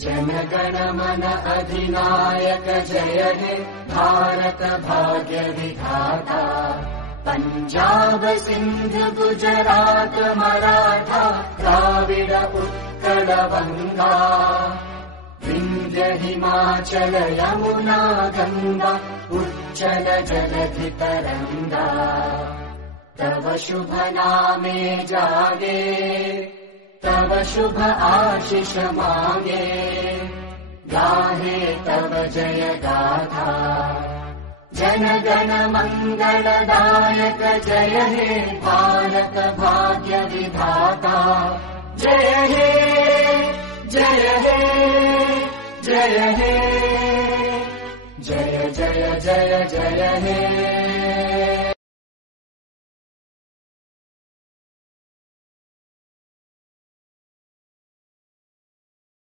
जनगण मन अधिनायक जय हे भारत भाग्य विधाता। पंजाब सिंध गुजरात मराठा द्राविड उत्कल गंगा। विंध्य हिमाचल यमुना गंगा उच्चल जलधि तरंगा। तव शुभ नामे जागे तव शुभ आशीष मांगे। गाहे तव जय गाथा जनगण मंगलदायक जय हे भारत भाग्य विधाता। जय हे जय हे जय हे जय जय जय जय हे।